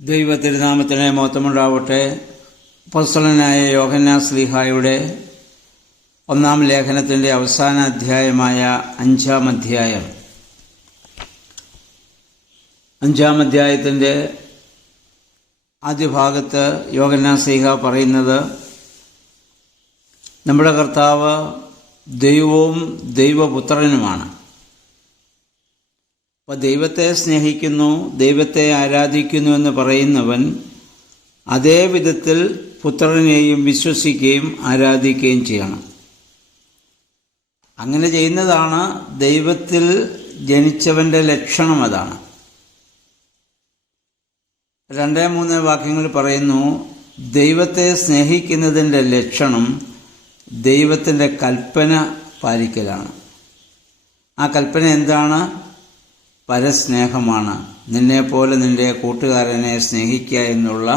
ദൈവ തിരുനാമത്തിന് മഹത്വമുണ്ടാവട്ടെ. അപ്പോസ്തലനായ യോഹന്നാൻ ശ്ലീഹായുടെ 1-ാം ലേഖനത്തിൻ്റെ അവസാന അധ്യായമായ 5-ാം അധ്യായം. 5-ാം അധ്യായത്തിൻ്റെ ആദ്യ ഭാഗത്ത് യോഹന്നാൻ ശ്ലീഹ പറയുന്നത് നമ്മുടെ കർത്താവ് ദൈവവും ദൈവപുത്രനുമാണ്. അപ്പോൾ ദൈവത്തെ സ്നേഹിക്കുന്നു, ദൈവത്തെ ആരാധിക്കുന്നു എന്ന് പറയുന്നവൻ അതേ വിധത്തിൽ പുത്രനെയും വിശ്വസിക്കുകയും ആരാധിക്കുകയും ചെയ്യണം. അങ്ങനെ ചെയ്യുന്നതാണ് ദൈവത്തിൽ ജനിച്ചവൻ്റെ ലക്ഷണം. അതാണ് 2-3 വാക്യങ്ങൾ പറയുന്നു, ദൈവത്തെ സ്നേഹിക്കുന്നതിൻ്റെ ലക്ഷണം ദൈവത്തിൻ്റെ കൽപ്പന പാലിക്കലാണ്. ആ കൽപ്പന എന്താണ്? പരസ്നേഹമാണ്. നിന്നെപ്പോലെ നിന്റെ കൂട്ടുകാരനെ സ്നേഹിക്കുക എന്നുള്ള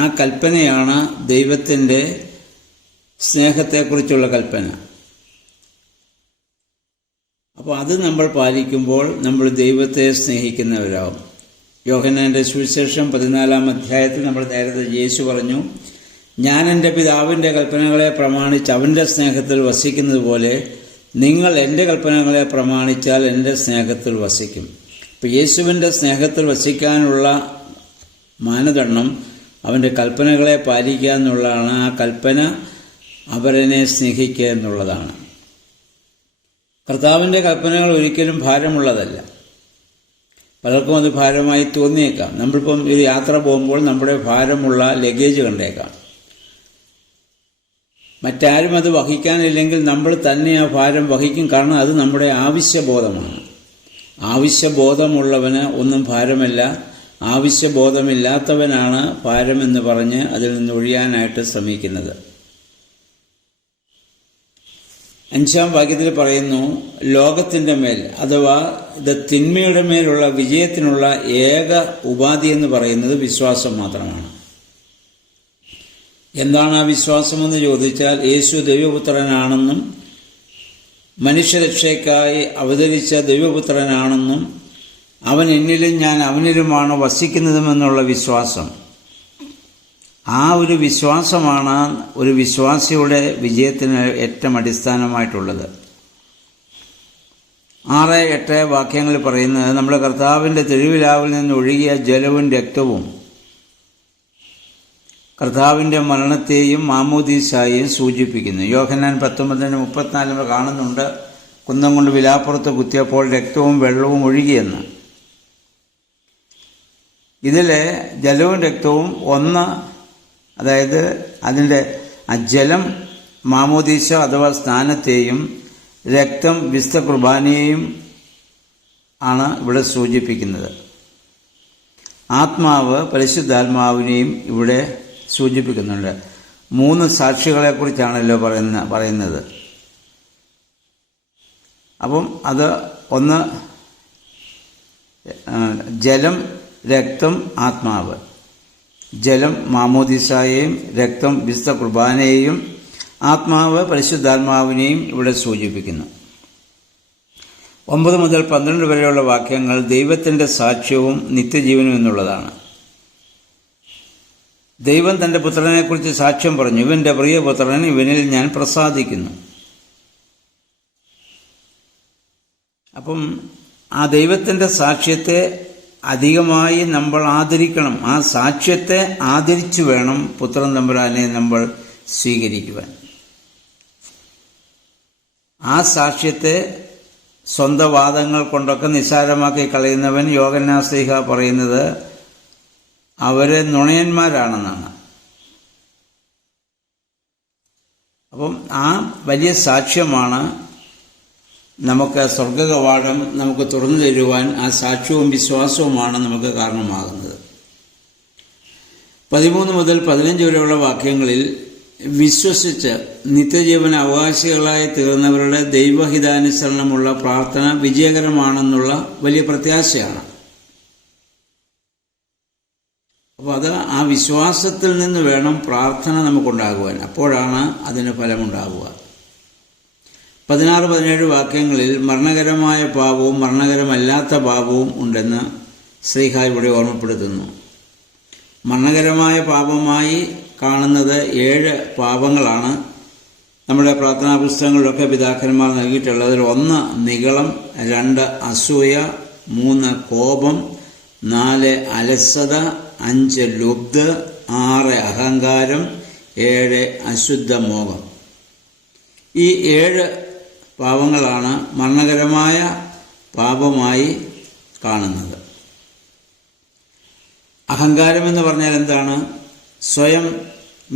ആ കൽപ്പനയാണ് ദൈവത്തിൻ്റെ സ്നേഹത്തെക്കുറിച്ചുള്ള കൽപ്പന. അപ്പോൾ അത് നമ്മൾ പാലിക്കുമ്പോൾ നമ്മൾ ദൈവത്തെ സ്നേഹിക്കുന്നവരാകും. യോഹന്നാൻ്റെ സുവിശേഷം 14-ാം അധ്യായത്തിൽ നമ്മൾ നേരത്തെ യേശു പറഞ്ഞു, ഞാൻ എൻ്റെ പിതാവിൻ്റെ കൽപ്പനകളെ പ്രമാണിച്ച് അവൻ്റെ സ്നേഹത്തിൽ വസിക്കുന്നത് പോലെ നിങ്ങൾ എൻ്റെ കൽപ്പനകളെ പ്രമാണിച്ചാൽ എൻ്റെ സ്നേഹത്തിൽ വസിക്കും. ഇപ്പോൾ യേശുവിൻ്റെ സ്നേഹത്തിൽ വസിക്കാനുള്ള മാനദണ്ഡം അവൻ്റെ കൽപ്പനകളെ പാലിക്കുക എന്നുള്ളതാണ്. ആ കൽപ്പന അവരനെ സ്നേഹിക്കുക എന്നുള്ളതാണ്. കർത്താവിൻ്റെ കൽപ്പനകൾ ഒരിക്കലും ഭാരമുള്ളതല്ല. പലർക്കും അത് ഭാരമായി തോന്നിയേക്കാം. നമ്മളിപ്പം ഒരു യാത്ര പോകുമ്പോൾ നമ്മുടെ ഭാരമുള്ള ലഗേജ് കണ്ടേക്കാം. മറ്റാരും അത് വഹിക്കാനില്ലെങ്കിൽ നമ്മൾ തന്നെ ആ ഭാരം വഹിക്കും. കാരണം അത് നമ്മുടെ ആവശ്യബോധമാണ്. ആവശ്യബോധമുള്ളവന് ഒന്നും ഭാരമല്ല. ആവശ്യബോധമില്ലാത്തവനാണ് ഭാരമെന്ന് പറഞ്ഞ് അതിൽ നിന്ന് ഒഴിയാനായിട്ട് ശ്രമിക്കുന്നത്. 5-ാം വാക്യത്തിൽ പറയുന്നു, ലോകത്തിൻ്റെ മേൽ അഥവാ തിന്മയുടെ മേലുള്ള വിജയത്തിനുള്ള ഏക ഉപാധി എന്ന് പറയുന്നത് വിശ്വാസം മാത്രമാണ്. എന്താണ് ആ വിശ്വാസമെന്ന് ചോദിച്ചാൽ, യേശു ദൈവപുത്രനാണെന്നും മനുഷ്യരക്ഷയ്ക്കായി അവതരിച്ച ദൈവപുത്രനാണെന്നും അവൻ എന്നിലും ഞാൻ അവനിലുമാണ് വസിക്കുന്നതുമെന്നുള്ള വിശ്വാസം. ആ ഒരു വിശ്വാസമാണ് ഒരു വിശ്വാസിയുടെ വിജയത്തിന് ഏറ്റവും അടിസ്ഥാനമായിട്ടുള്ളത്. 6-8 വാക്യങ്ങൾ പറയുന്നത്, നമ്മുടെ കർത്താവിൻ്റെ തിരുവിലാവിൽ നിന്ന് ഒഴുകിയ ജലവും രക്തവും കർത്താവിൻ്റെ മരണത്തെയും മാമോദീസായെയും സൂചിപ്പിക്കുന്നു. യോഹന്നാൻ 19:34 കാണുന്നുണ്ട്, കുന്തം കൊണ്ട് വിലാപ്പുറത്ത് കുത്തിയപ്പോൾ രക്തവും വെള്ളവും ഒഴുകിയെന്ന്. ഇതിൽ ജലവും രക്തവും ഒന്ന്, അതായത് അതിൻ്റെ ജലം മാമോദീസ അഥവാ സ്നാനത്തെയും രക്തം വിശുദ്ധ കുർബാനയെയും ആണ് ഇവിടെ സൂചിപ്പിക്കുന്നത്. ആത്മാവ് പരിശുദ്ധാത്മാവിനെയും ഇവിടെ സൂചിപ്പിക്കുന്നുണ്ട്. 3 സാക്ഷികളെക്കുറിച്ചാണല്ലോ പറയുന്നത്. അപ്പം അത് ഒന്ന് ജലം, രക്തം, ആത്മാവ്. ജലം മാമോദീസായെയും രക്തം വിശുദ്ധ കുർബാനയെയും ആത്മാവ് പരിശുദ്ധാത്മാവിനെയും ഇവിടെ സൂചിപ്പിക്കുന്നു. 9 മുതൽ 12 വരെയുള്ള വാക്യങ്ങൾ ദൈവത്തിൻ്റെ സാക്ഷ്യവും നിത്യജീവനും എന്നുള്ളതാണ്. ദൈവം തൻ്റെ പുത്രനെക്കുറിച്ച് സാക്ഷ്യം പറഞ്ഞു, ഇവൻ്റെ പ്രിയപുത്രൻ, ഇവനിൽ ഞാൻ പ്രസാദിക്കുന്നു. അപ്പം ആ ദൈവത്തിൻ്റെ സാക്ഷ്യത്തെ അധികമായി നമ്മൾ ആദരിക്കണം. ആ സാക്ഷ്യത്തെ ആദരിച്ചു വേണം പുത്രൻ തമ്പുരാനെ നമ്മൾ സ്വീകരിക്കുവാൻ. ആ സാക്ഷ്യത്തെ സ്വന്തം വാദങ്ങൾ കൊണ്ടൊക്കെ നിസ്സാരമാക്കി കളയുന്നവൻ യോഹന്നാൻ ശ്ലീഹ പറയുന്നത് അവരെ നുണയന്മാരാണെന്നാണ്. അപ്പം ആ വലിയ സാക്ഷ്യമാണ് നമുക്ക് സ്വർഗകവാടം നമുക്ക് തുറന്നു തരുവാൻ. ആ സാക്ഷ്യവും വിശ്വാസവുമാണ് നമുക്ക് കാരണമാകുന്നത്. 13 മുതൽ 15 വരെയുള്ള വാക്യങ്ങളിൽ വിശ്വസിച്ച് നിത്യജീവന അവകാശികളായി തീർന്നവരുടെ ദൈവഹിതാനുസരണമുള്ള പ്രാർത്ഥന വിജയകരമാണെന്നുള്ള വലിയ പ്രത്യാശയാണ്. അപ്പോൾ അത് ആ വിശ്വാസത്തിൽ നിന്ന് വേണം പ്രാർത്ഥന നമുക്കുണ്ടാകുവാൻ. അപ്പോഴാണ് അതിന് ഫലമുണ്ടാകുക. 16-17 വാക്യങ്ങളിൽ മരണകരമായ പാപവും മരണകരമല്ലാത്ത പാപവും ഉണ്ടെന്ന് ശ്ലീഹ ഇവിടെ ഓർമ്മപ്പെടുത്തുന്നു. മരണകരമായ പാപമായി കാണുന്നത് 7 പാപങ്ങളാണ്. നമ്മുടെ പ്രാർത്ഥനാ പുസ്തകങ്ങളിലൊക്കെ പിതാക്കന്മാർ നൽകിയിട്ടുള്ളതിൽ 1 നിഗളം, 2 അസൂയ, 3 കോപം, 4 അലസത, 5 ലുബ്ധ്, 6 അഹങ്കാരം, 7 അശുദ്ധ മോഹം. ഈ 7 പാപങ്ങളാണ് മരണകരമായ പാപമായി കാണുന്നത്. അഹങ്കാരം എന്ന് പറഞ്ഞാൽ എന്താണ്? സ്വയം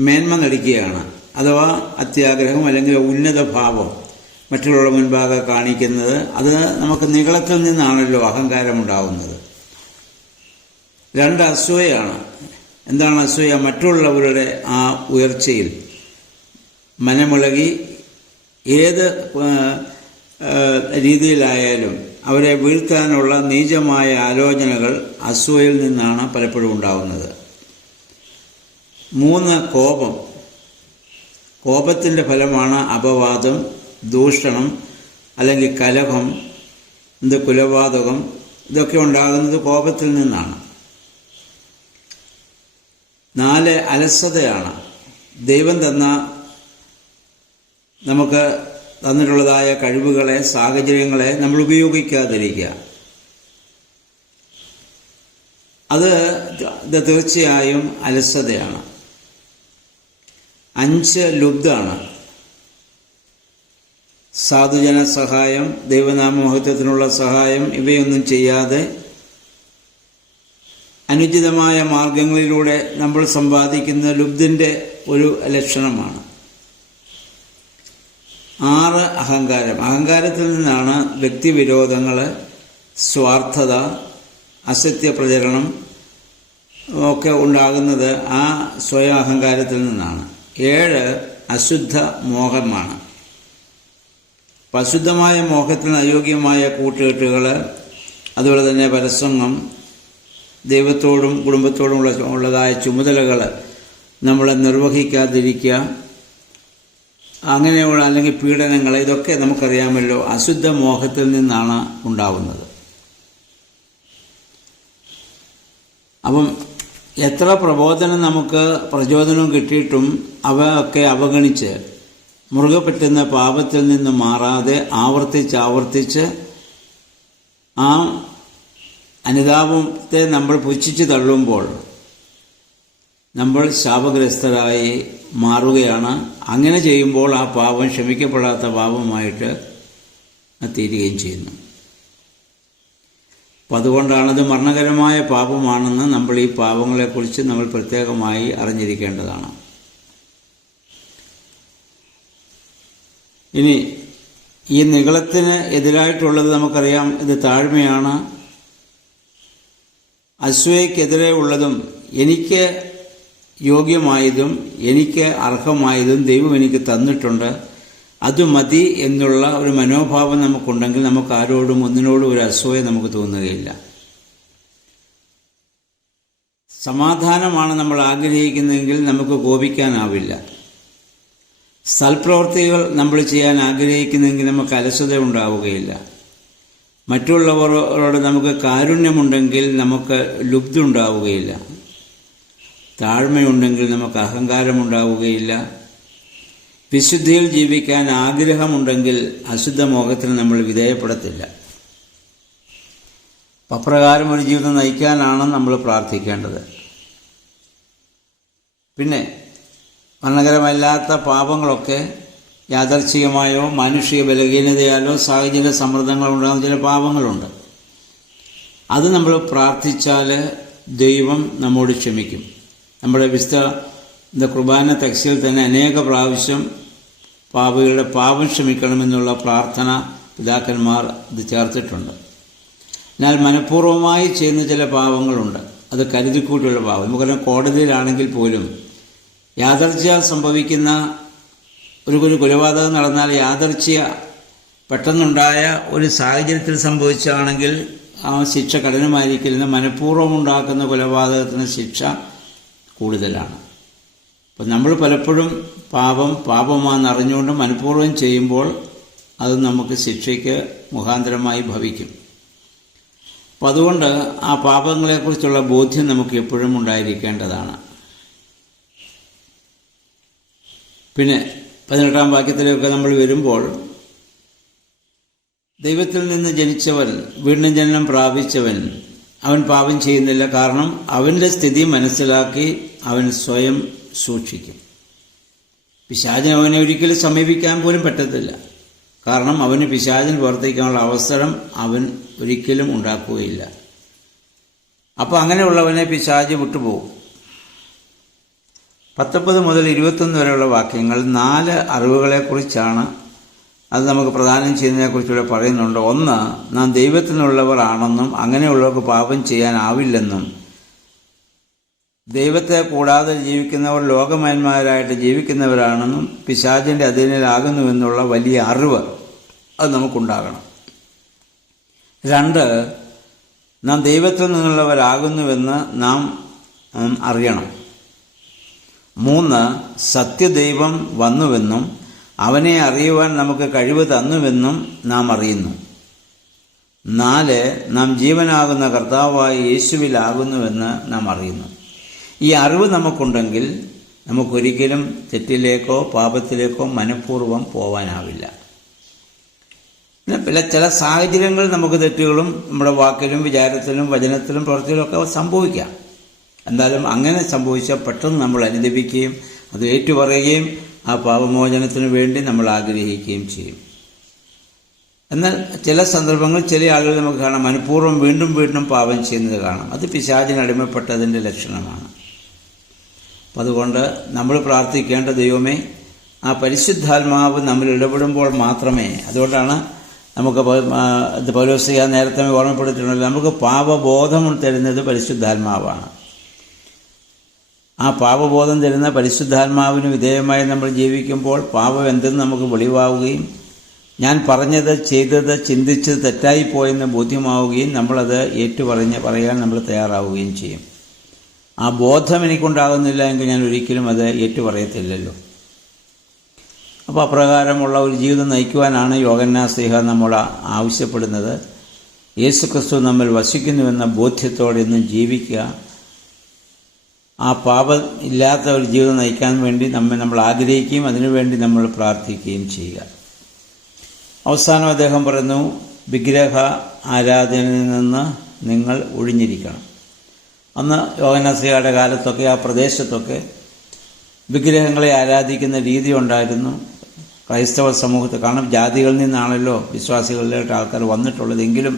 മേന്മ നടിക്കുകയാണ്, അഥവാ അത്യാഗ്രഹം അല്ലെങ്കിൽ ഉന്നത ഭാവം മറ്റുള്ളവരുടെ മുൻപാകെ കാണിക്കുന്നത്. അത് നമുക്ക് നിഗളത്തിൽ നിന്നാണല്ലോ അഹങ്കാരം ഉണ്ടാകുന്നത്. 2 അസൂയയാണ്. എന്താണ് അസൂയ? മറ്റുള്ളവരുടെ ആ ഉയർച്ചയിൽ മനമിളകി ഏത് രീതിയിലായാലും അവരെ വീഴ്ത്താനുള്ള നീചമായ ആലോചനകൾ അസൂയയിൽ നിന്നാണ് പലപ്പോഴും ഉണ്ടാകുന്നത്. 3 കോപം. കോപത്തിൻ്റെ ഫലമാണ് അപവാദം, ദൂഷണം അല്ലെങ്കിൽ കലഹം, കുലപാതകം. ഇതൊക്കെ ഉണ്ടാകുന്നത് കോപത്തിൽ നിന്നാണ്. 4 അലസതയാണ്. ദൈവം നമുക്ക് തന്നിട്ടുള്ളതായ കഴിവുകളെ, സാഹചര്യങ്ങളെ നമ്മൾ ഉപയോഗിക്കാതിരിക്കുക. അത് തീർച്ചയായും അലസതയാണ്. 5 ലുബ്ധാണ്. സാധുജന സഹായം, ദൈവനാമമഹത്വത്തിനുള്ള സഹായം ഇവയൊന്നും ചെയ്യാതെ അനുചിതമായ മാർഗങ്ങളിലൂടെ നമ്മൾ സമ്പാദിക്കുന്ന ലുബ്ധിൻ്റെ ഒരു ലക്ഷണമാണ്. 6 അഹങ്കാരം. അഹങ്കാരത്തിൽ നിന്നാണ് വ്യക്തിവിരോധങ്ങൾ, സ്വാർത്ഥത, അസത്യപ്രചരണം ഒക്കെ ഉണ്ടാകുന്നത്. ആ സ്വയം അഹങ്കാരത്തിൽ നിന്നാണ്. 7 അശുദ്ധ മോഹമാണ്. അശുദ്ധമായ മോഹത്തിന് അയോഗ്യമായ കൂട്ടുകെട്ടുകൾ, അതുപോലെ തന്നെ പരസംഗം, ദൈവത്തോടും കുടുംബത്തോടും ഉള്ളതായ ചുമതലകൾ നമ്മൾ നിർവഹിക്കാതിരിക്കുക, അങ്ങനെയുള്ള അല്ലെങ്കിൽ പീഡനങ്ങൾ, ഇതൊക്കെ നമുക്കറിയാമല്ലോ അശുദ്ധ മോഹത്തിൽ നിന്നാണ് ഉണ്ടാവുന്നത്. അപ്പം എത്ര പ്രബോധനം നമുക്ക് പ്രചോദനം കിട്ടിയിട്ടും അവയൊക്കെ അവഗണിച്ച് മുറുകെ പറ്റുന്ന പാപത്തിൽ നിന്ന് മാറാതെ ആവർത്തിച്ച് ആ അനുതാപത്തെ നമ്മൾ പുച്ഛിച്ച് തള്ളുമ്പോൾ നമ്മൾ ശാപഗ്രസ്തരായി മാറുകയാണ്. അങ്ങനെ ചെയ്യുമ്പോൾ ആ പാപം ക്ഷമിക്കപ്പെടാത്ത പാപമായിട്ട് തീരുകയും ചെയ്യുന്നു. അപ്പം അതുകൊണ്ടാണത് മരണകരമായ പാപമാണെന്ന് നമ്മൾ ഈ പാപങ്ങളെക്കുറിച്ച് നമ്മൾ പ്രത്യേകമായി അറിഞ്ഞിരിക്കേണ്ടതാണ്. ഇനി ഈ നിഗളത്തിന് എതിരായിട്ടുള്ളത് നമുക്കറിയാം, ഇത് താഴ്മയാണ്. അസൂയക്കെതിരെ ഉള്ളതും എനിക്ക് യോഗ്യമായതും എനിക്ക് അർഹമായതും ദൈവം എനിക്ക് തന്നിട്ടുണ്ട്, അത് മതി എന്നുള്ള ഒരു മനോഭാവം നമുക്കുണ്ടെങ്കിൽ നമുക്ക് ആരോടും ഒന്നിനോടും ഒരു അസൂയ നമുക്ക് തോന്നുകയില്ല. സമാധാനമാണ് നമ്മൾ ആഗ്രഹിക്കുന്നതെങ്കിൽ നമുക്ക് കോപിക്കാനാവില്ല. സൽപ്രവൃത്തികൾ നമ്മൾ ചെയ്യാൻ ആഗ്രഹിക്കുന്നെങ്കിൽ നമുക്ക് അലസത ഉണ്ടാവുകയില്ല. മറ്റുള്ളവരോട് നമുക്ക് കാരുണ്യമുണ്ടെങ്കിൽ നമുക്ക് ലുബ്ധ ഉണ്ടാവുകയില്ല. താഴ്മയുണ്ടെങ്കിൽ നമുക്ക് അഹങ്കാരമുണ്ടാവുകയില്ല. വിശുദ്ധിയിൽ ജീവിക്കാൻ ആഗ്രഹമുണ്ടെങ്കിൽ അശുദ്ധ മോഹത്തിന് നമ്മൾ വിധേയപ്പെടത്തില്ല. അപ്രകാരം ഒരു ജീവിതം നയിക്കാനാണ് നമ്മൾ പ്രാർത്ഥിക്കേണ്ടത്. പിന്നെ മരണകരമല്ലാത്ത പാപങ്ങളൊക്കെ യാദർച്ഛികമായോ മാനുഷിക ബലഹീനതയാലോ സാഹചര്യ സമ്മർദ്ദങ്ങൾ ഉണ്ടാകുന്ന ചില പാപങ്ങളുണ്ട്. അത് നമ്മൾ പ്രാർത്ഥിച്ചാൽ ദൈവം നമ്മോട് ക്ഷമിക്കും. നമ്മുടെ വിശുദ്ധ കുർബാന തക്സിൽ തന്നെ അനേക പ്രാവശ്യം പാപികളുടെ പാപം ക്ഷമിക്കണമെന്നുള്ള പ്രാർത്ഥന പിതാക്കന്മാർ ഇത് ചേർത്തിട്ടുണ്ട്. എന്നാൽ മനഃപൂർവ്വമായി ചെയ്യുന്ന ചില പാപങ്ങളുണ്ട്. അത് കരുതിക്കൂട്ടിയുള്ള പാപം. നമുക്കറിയാം, കോടതിയിലാണെങ്കിൽ പോലും യാദർച്ഛ്യ സംഭവിക്കുന്ന ഒരു കൊലപാതകം നടന്നാൽ യാദർച്ഛ്യ പെട്ടെന്നുണ്ടായ ഒരു സാഹചര്യത്തിൽ സംഭവിച്ചാണെങ്കിൽ ആ ശിക്ഷ കഠിനമായിരിക്കില്ല. മനഃപൂർവ്വം ഉണ്ടാക്കുന്ന കൊലപാതകത്തിന് ശിക്ഷ കൂടുതലാണ്. അപ്പം നമ്മൾ പലപ്പോഴും പാപമാണെന്ന് അറിഞ്ഞുകൊണ്ട് മനഃപൂർവ്വം ചെയ്യുമ്പോൾ അത് നമുക്ക് ശിക്ഷയ്ക്ക് മുഖാന്തരമായി ഭവിക്കും. അപ്പം അതുകൊണ്ട് ആ പാപങ്ങളെക്കുറിച്ചുള്ള ബോധ്യം നമുക്ക് എപ്പോഴും ഉണ്ടായിരിക്കേണ്ടതാണ്. പിന്നെ 18-ാം വാക്യത്തിലേക്ക് നമ്മൾ വരുമ്പോൾ, ദൈവത്തിൽ നിന്ന് ജനിച്ചവൻ, വീണ്ടും ജനനം പ്രാപിച്ചവൻ, അവൻ പാപം ചെയ്യുന്നില്ല. കാരണം അവൻ്റെ സ്ഥിതി മനസ്സിലാക്കി അവൻ സ്വയം സൂക്ഷിക്കും. പിശാചിന് അവനെ ഒരിക്കലും സമീപിക്കാൻ പോലും പറ്റത്തില്ല. കാരണം അവന് പിശാചിന് പ്രവർത്തിക്കാനുള്ള അവസരം അവൻ ഒരിക്കലും ഉണ്ടാക്കുകയില്ല. അപ്പോൾ അങ്ങനെയുള്ളവനെ പിശാച് വിട്ടുപോകും. 19 മുതൽ 21 വരെയുള്ള വാക്യങ്ങൾ 4 അറിവുകളെക്കുറിച്ചാണ്. അത് നമുക്ക് പ്രദാനം ചെയ്യുന്നതിനെക്കുറിച്ചുകൂടെ പറയുന്നുണ്ട്. ഒന്ന്, നാം ദൈവത്തിനുള്ളവർ ആണെന്നും അങ്ങനെയുള്ളവർക്ക് പാപം ചെയ്യാനാവില്ലെന്നും, ദൈവത്തെ കൂടാതെ ജീവിക്കുന്നവർ ലോകമന്മാരായിട്ട് ജീവിക്കുന്നവരാണെന്നും പിശാചിൻ്റെ അധീനരാകുന്നുവെന്നുള്ള വലിയ അറിവ് അത് നമുക്കുണ്ടാകണം. 2, നാം ദൈവത്തിൽ നിന്നുള്ളവരാകുന്നുവെന്ന് നാം അറിയണം. 3, സത്യദൈവം വന്നുവെന്നും അവനെ അറിയുവാൻ നമുക്ക് കഴിവ് തന്നുവെന്നും നാം അറിയുന്നു. 4, നാം ജീവനാകുന്ന കർത്താവായ യേശുവിലാകുന്നുവെന്ന് നാം അറിയുന്നു. ഈ അറിവ് നമുക്കുണ്ടെങ്കിൽ നമുക്കൊരിക്കലും തെറ്റിലേക്കോ പാപത്തിലേക്കോ മനഃപൂർവ്വം പോവാനാവില്ല. പിന്നെ ചില സാഹചര്യങ്ങൾ നമുക്ക് തെറ്റുകളും നമ്മുടെ വാക്കിലും വിചാരത്തിലും വചനത്തിലും പ്രവൃത്തിയിലും ഒക്കെ സംഭവിക്കാം. എന്തായാലും അങ്ങനെ സംഭവിച്ചാൽ പെട്ടെന്ന് നമ്മൾ അനുദപിക്കുകയും അത് ഏറ്റുപറയുകയും ആ പാപമോചനത്തിന് വേണ്ടി നമ്മൾ ആഗ്രഹിക്കുകയും ചെയ്യും. എന്നാൽ ചില സന്ദർഭങ്ങളിൽ ചില ആളുകൾ നമുക്ക് കാണാം മനഃപൂർവ്വം വീണ്ടും വീണ്ടും പാപം ചെയ്യുന്നത് കാണാം. അത് പിശാചിന് അടിമപ്പെട്ടതിൻ്റെ ലക്ഷണമാണ്. അപ്പം അതുകൊണ്ട് നമ്മൾ പ്രാർത്ഥിക്കേണ്ട, ദൈവമേ, ആ പരിശുദ്ധാത്മാവ് നമ്മൾ ഇടപെടുമ്പോൾ മാത്രമേ, അതുകൊണ്ടാണ് നമുക്ക് പൗലോസ്ലീഹ നേരത്തെ ഓർമ്മപ്പെടുത്തിയിട്ടുള്ളത്, നമുക്ക് പാപബോധം തരുന്നത് പരിശുദ്ധാത്മാവാണ്. ആ പാപബോധം തരുന്ന പരിശുദ്ധാത്മാവിന് വിധേയമായി നമ്മൾ ജീവിക്കുമ്പോൾ പാപം എന്തെന്ന് നമുക്ക് വെളിവാവുകയും ഞാൻ പറഞ്ഞത്, ചെയ്തത്, ചിന്തിച്ചത് തെറ്റായിപ്പോയെന്ന് ബോധ്യമാവുകയും നമ്മളത് പറയാൻ നമ്മൾ തയ്യാറാവുകയും ചെയ്യും. ആ ബോധം എനിക്കുണ്ടാകുന്നില്ല എങ്കിൽ ഞാൻ ഒരിക്കലും അത് ഏറ്റുപറയത്തില്ലല്ലോ. അപ്പോൾ അപ്രകാരമുള്ള ഒരു ജീവിതം നയിക്കുവാനാണ് യോഹന്നാൻ നമ്മോട് ആവശ്യപ്പെടുന്നത്. യേശുക്രിസ്തു നമ്മൾ വസിക്കുന്നുവെന്ന ബോധ്യത്തോടെ ഇന്നും ജീവിക്കുക. ആ പാപം ഇല്ലാത്ത ഒരു ജീവിതം നയിക്കാൻ വേണ്ടി നമ്മൾ ആഗ്രഹിക്കുകയും അതിനുവേണ്ടി നമ്മൾ പ്രാർത്ഥിക്കുകയും ചെയ്യുക. അവസാനം അദ്ദേഹം പറയുന്നു, വിഗ്രഹ ആരാധനയിൽ നിന്ന് നിങ്ങൾ ഒഴിഞ്ഞിരിക്കണം. അന്ന് യോഹന്നാൻ കാലത്തൊക്കെ ആ പ്രദേശത്തൊക്കെ വിഗ്രഹങ്ങളെ ആരാധിക്കുന്ന രീതി ഉണ്ടായിരുന്നു ക്രൈസ്തവ സമൂഹത്തിൽ. കാരണം ജാതികളിൽ നിന്നാണല്ലോ വിശ്വാസികളിലോട്ട് ആൾക്കാർ വന്നിട്ടുള്ളതെങ്കിലും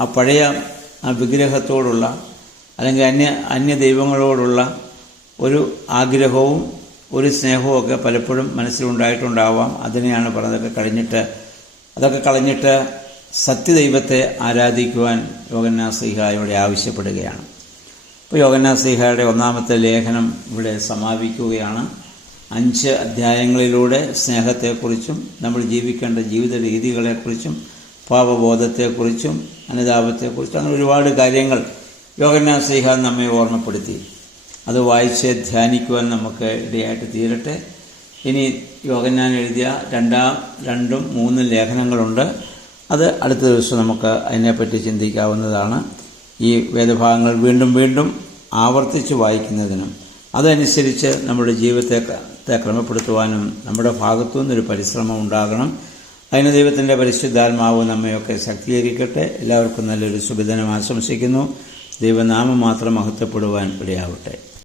ആ പഴയ ആ വിഗ്രഹത്തോടുള്ള അല്ലെങ്കിൽ അന്യ ദൈവങ്ങളോടുള്ള ഒരു ആഗ്രഹവും ഒരു സ്നേഹവും ഒക്കെ പലപ്പോഴും മനസ്സിലുണ്ടായിട്ടുണ്ടാവാം. അതിനെയാണ് പറഞ്ഞതൊക്കെ കളഞ്ഞിട്ട് സത്യദൈവത്തെ ആരാധിക്കുവാൻ യോഹന്നാൻ ശ്ലീഹായോട് ആവശ്യപ്പെടുകയാണ്. അപ്പോൾ യോഹന്നാൻ ശ്ലീഹായുടെ 1-ാമത്തെ ലേഖനം ഇവിടെ സമാപിക്കുകയാണ്. 5 അധ്യായങ്ങളിലൂടെ സ്നേഹത്തെക്കുറിച്ചും നമ്മൾ ജീവിക്കേണ്ട ജീവിത രീതികളെക്കുറിച്ചും പാപബോധത്തെക്കുറിച്ചും അനുതാപത്തെക്കുറിച്ചും അങ്ങനെ ഒരുപാട് കാര്യങ്ങൾ യോഹന്നാൻ ശ്ലീഹ നമ്മെ ഓർമ്മപ്പെടുത്തി. അത് വായിച്ച് ധ്യാനിക്കുവാൻ നമുക്ക് ഇടയായിട്ട് തീരട്ടെ. ഇനി യോഹന്നാൻ എഴുതിയ 2ഉം 3ഉം ലേഖനങ്ങളുണ്ട്. അത് അടുത്ത ദിവസം നമുക്ക് അതിനെപ്പറ്റി ചിന്തിക്കാവുന്നതാണ്. ഈ വേദഭാഗങ്ങൾ വീണ്ടും വീണ്ടും ആവർത്തിച്ച് വായിക്കുന്നതിനും അതനുസരിച്ച് നമ്മുടെ ജീവിതത്തെ ക്രമപ്പെടുത്തുവാനും നമ്മുടെ ഭാഗത്തു നിന്നൊരു പരിശ്രമം ഉണ്ടാകണം. അതിന് ദൈവത്തിൻ്റെ പരിശുദ്ധാത്മാവ് നമ്മയൊക്കെ ശക്തീകരിക്കട്ടെ. എല്ലാവർക്കും നല്ലൊരു ശുഭദിനം ആശംസിക്കുന്നു. ദൈവനാമം മാത്രം മഹത്വപ്പെടുവാൻ ഇടയാവട്ടെ.